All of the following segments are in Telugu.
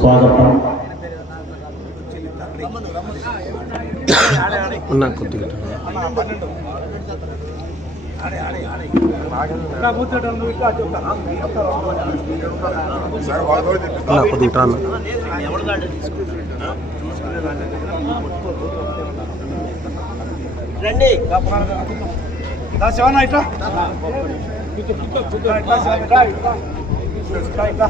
స్వాగతం. రండి. శివన్న ఇట్లా ఇట్లా, ఇట్లా, శివన్న, ఇట్లా, ఇట్లా. ఇట్లా, ఇట్లా.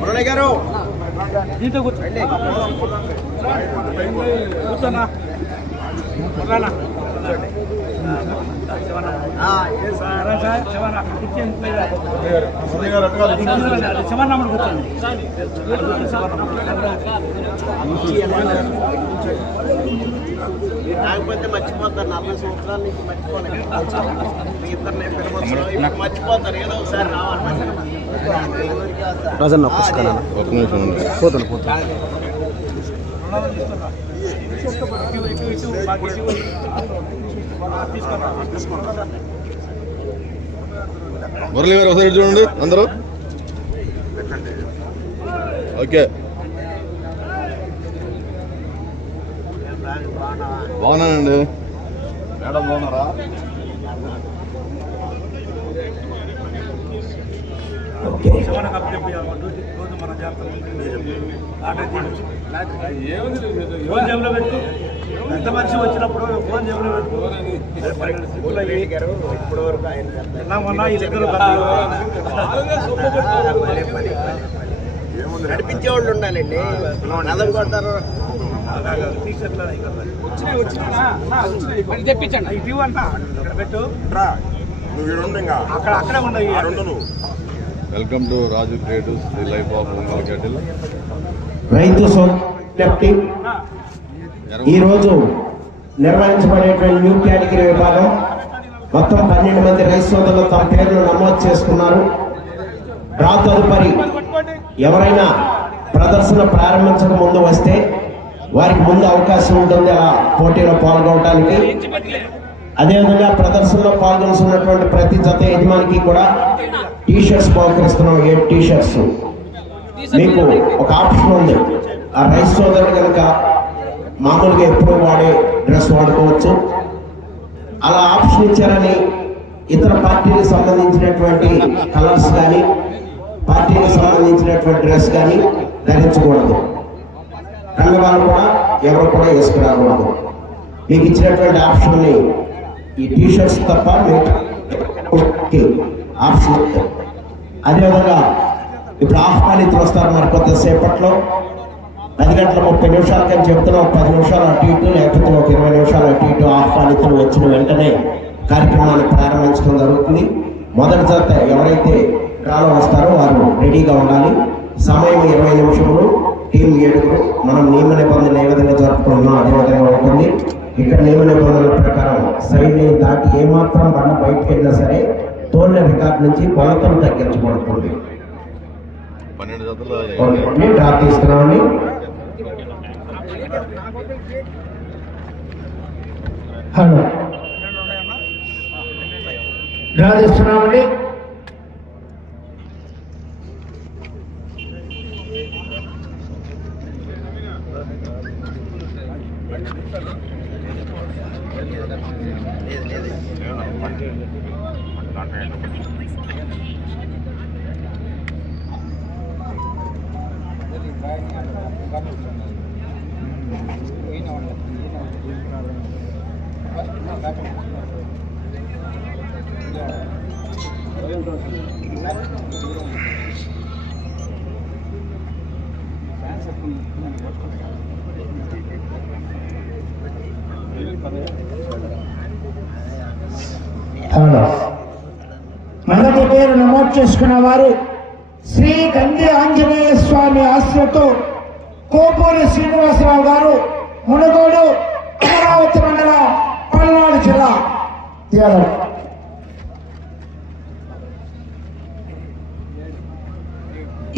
మురళి గారు దీంట్లో కూర్చో కూర్చోనా కూర్చోనా కూర్చోండి రాకపోతే మర్చిపోతారు నలభై సంవత్సరాల నుంచి మర్చిపోలేదు మీ ఇద్దరు ఇప్పుడు మర్చిపోతారు ఏదో ఒకసారి రాజన్న పుస్తకాలు పోతాను పోతాను ఇటు, ఇటు, మురళి గారు ఒకసారి చూడండి అందరూ. ఓకే. బాగున్నానండి. మేడం బాగున్నారా? ఓకే. ఎంత మనిషి వచ్చినప్పుడు ఫోన్ దగ్గర నడిపించే వాళ్ళు ఉండాలండి. నదం కొట్టారు తెప్పించండి. ఇటు అంట పెట్టు. అక్కడ అక్కడే ఉండవు welcome to Raju creatives the life of ఉమ్మల్ cattle రైతు సోదరి ఈరోజు నిర్వహించబడేటువంటి న్యూ కేటగిరీ విభాగం మొత్తం పన్నెండు మంది రైతు సోదరులు తమ పేర్లు నమోదు చేసుకున్నారు. డ్రా తదుపరి ఎవరైనా ప్రదర్శన ప్రారంభించక ముందు వస్తే వారికి ముందు అవకాశం ఉంటుంది ఆ పోటీలో పాల్గొనడానికి అదేవిధంగా ప్రదర్శనలో పాల్గొనుతున్నటువంటి ప్రతి జత యజమానికి కూడా టీ షర్ట్స్ బహుకరిస్తున్నాం. ఏడు టీ షర్ట్స్ మీకు ఒక ఆప్షన్ ఉంది. ఆ రైస్ సోదరుడు కనుక మామూలుగా ఎప్పుడూ వాడే డ్రెస్ వాడుకోవచ్చు. అలా ఆప్షన్ ఇచ్చారని ఇతర పార్టీకి సంబంధించినటువంటి కలర్స్ కానీ పార్టీకి సంబంధించినటువంటి డ్రెస్ కానీ ధరించకూడదు. రంగవాళ్ళు కూడా ఎవరు కూడా వేసుకురాకూడదు. మీకు ఇచ్చినటువంటి ఆప్షన్ని ఈ టీ షర్ట్స్ తప్ప మీకు ఆప్షన్ అదేవిధంగా ఇప్పుడు ఆహ్వానితులు వస్తారు మరి కొద్దిసేపట్లో పది గంటల ముప్పై నిమిషాలకని చెప్తున్నాం ఒక పది నిమిషాలు అటు ఇటు లేకపోతే ఒక ఇరవై నిమిషాలు అటు ఇటు ఆహ్వానితులు వచ్చిన వెంటనే కార్యక్రమాన్ని ప్రారంభించడం జరుగుతుంది. మొదటి జత ఎవరైతే డ్రాలో వస్తారో వారు రెడీగా ఉండాలి. సమయం ఇరవై నిమిషములు టీం ఏడుగురు. మనం నియమ నిబంధనలు ఏ విధంగా జరుపుకుంటున్నాం అదే విధంగా ఉంటుంది. ఇక్కడ నియమ నిబంధనల ప్రకారం సైడ్ని దాటి ఏమాత్రం బండ బయటకు వెళ్ళినా సరే తోళ్ళ రికార్డ్ నుంచి కొలతలు తగ్గించబడుతుంది. డ్రా తీసుకురావండి హలో డ్రా చేస్తున్నామండి హలో మొదటి పేరు నమోదు చేసుకున్న వారు శ్రీ గంధి ఆంజనేయ స్వామి ఆశ్రతో కోపూరి శ్రీనివాసరావు గారు మునుగోడు అమరావతి మండల పల్నాడు జిల్లా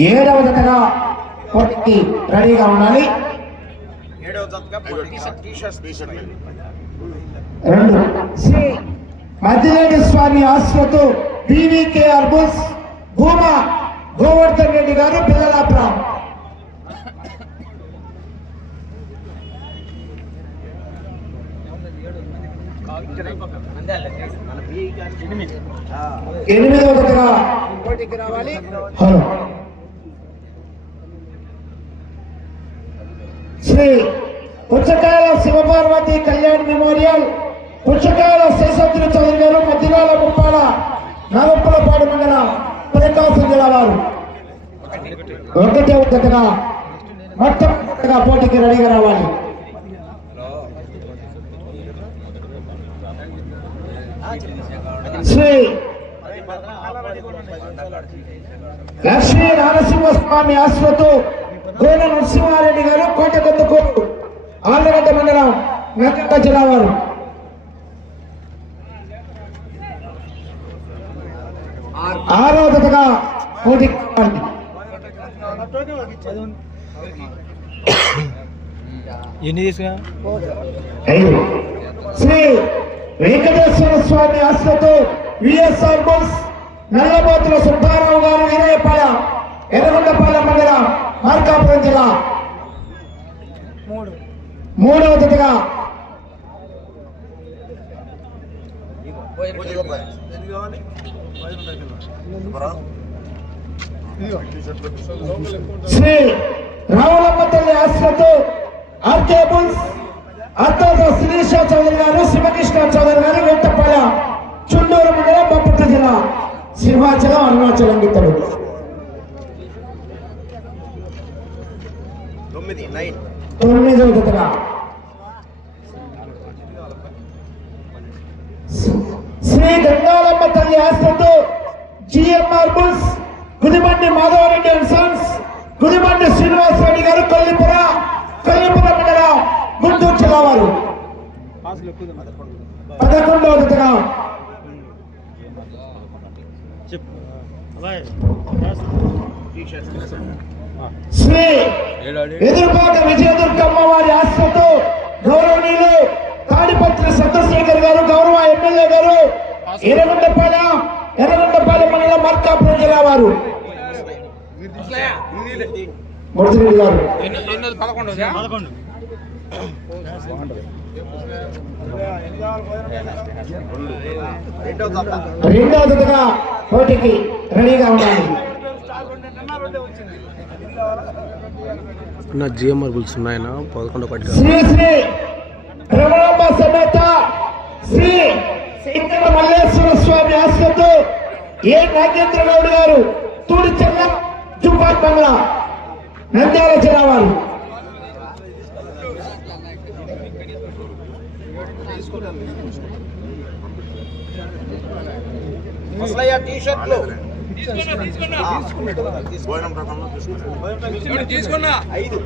ఏడవ జతగా కొట్టి రెడీగా ఉండాలి. రెండు. శ్రీ మద్దిలేని స్వామి ఆశ్రతో బీవీకే అర్బుస్ భూమా గోవర్ధన్ రెడ్డి గారు పిల్లలాపురం ఎనిమిదవ రావాలి. హలో. శ్రీ పుచ్చకాయల శివపార్వతి కళ్యాణ్ మెమోరియల్ పుచ్చకాయల శేషాద్రి చౌదరి గారు మధ్యగాల ముప్పాల నాగప్పలపాడు మండలం. ప్రకాశం జిల్లా వారు ఒకటే జతగా మొట్టమొదటిగా పోటీకి రెడీగా రావాలి. శ్రీ లక్ష్మీ నరసింహస్వామి ఆశ్రతో కోన నరసింహారెడ్డి గారు కోటకొందుకు ఆంధ్రగడ్డ మండలం నక్కట జిల్లా వారు ఆరో జతగా ఎన్ని తీసుకున్నా? శ్రీ వెంకటేశ్వర స్వామి ఆశ్రతో విఎస్ఆర్ బస్ నల్లబోతుల సుబ్బారావు గారు వీరయ్యపాల ఎర్రగొండపాలెం మండలం మార్కాపురం జిల్లా. మూడవ జతగా. శ్రీ రావులమ్మ తల్లి ఆశ్రతో ఆర్కే బుల్స్ అత్తాత శిరీష చౌదరి గారు శివకృష్ణ చౌదరి గారు వెంటపాల చుండూరు మండలం బాపట్ల జిల్లా సింహాచలం అరుణాచలం గీతలు తొమ్మిదవ జతగా. శ్రీ గంగాలమ్మ తల్లి ఆశ్రతో GMR bulls Gudibandi Madhavareddy and sons Gudibandi Srinivas Reddy garu Kollipura Kollipura మండలం గుంటూరు జిల్లా వారు. పదకొండవ విధంగా శ్రీ ఎదురుపాక విజయదుర్గమ్మ వారి ఆశ్రతో గౌరవనీయులు తాడిపత్రి చంద్రశేఖర్ గారు గౌరవ ఎమ్మెల్యే గారు ఎర్రగొండపాలెం ఎర్రగొండపాలెం మండలం మార్కాపురం గారు. రెండో తప్ప రెండవ జతగా పోటీకి రెడీగా ఉండాలి. నా జిఎంఆర్ బుల్స్ ఉన్నాయన పదకొండో పట్టుగా శ్రీ శ్రీ రమణమ్మ సమేత శ్రీ శంకర మల్లేశ్వర స్వామి ఆశ్రతో ఏ నాగేంద్ర గౌడ్ గారు తూడి చెల్ల జుపాట్ బంగ్లా నంద్యాల జిల్లా వారు ఐదు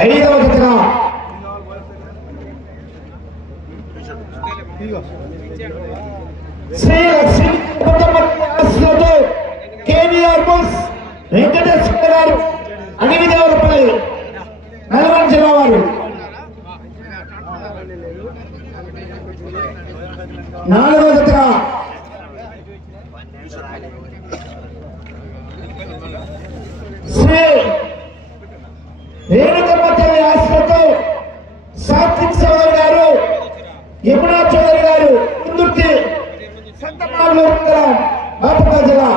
ఐదవ జతగా శ్రీ లక్ష్మీ కేవీఆర్ బస్ వెంకటేశ్వర గారు అడవిదేవరపల్లి నల్గొండ జిల్లా వారు నాలుగో జతగా శ్రీ రేణుకమ్మ తల్లి ఆశ్రతో సాత్విక్ సవాల్ గారు యమునా చౌదరి గారు కుందుర్తి సంతమాలు బాపట్ల జిల్లా.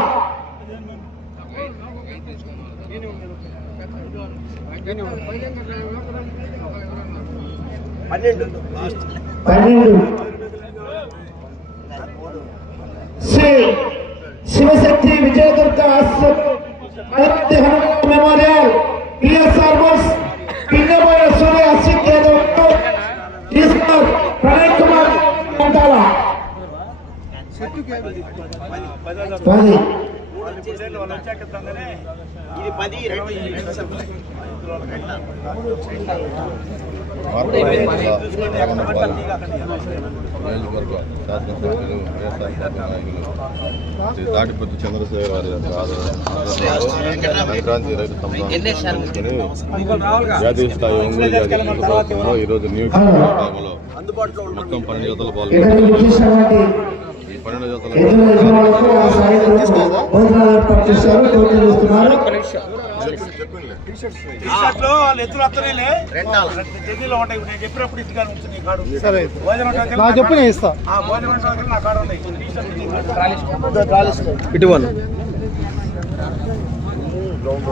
పన్నెండు పన్నెండు శ్రీ శివశక్తి విజయదుర్గ ఆశ్రమం అయోధ్య హనుమాన్ మెమోరియల్ పిఎస్ఆర్ బోస్ పింగబోయ సూర్య అశ్విత్ యాదవ్ ఈశ్వర్ ప్రణయ్ కుమార్ అంటాల పది ఇది నాయకులు శ్రీ తాటిపత్తి చంద్రశేఖర్ ఆదరణలో సంక్రాంతి రైతు సంబరాలు జాతీయ స్థాయి ఒంగోలు జాతీయ ఈరోజు న్యూ టైంలో అందుబాటులో ఉన్న మొత్తం పన్నెండు జతలు పాల్గొన్నారు పన్నెండు జతలు చెప్పినప్పుడు ఇదిగా ఉంటుంది నీ చెప్పు నేను ఇస్తా.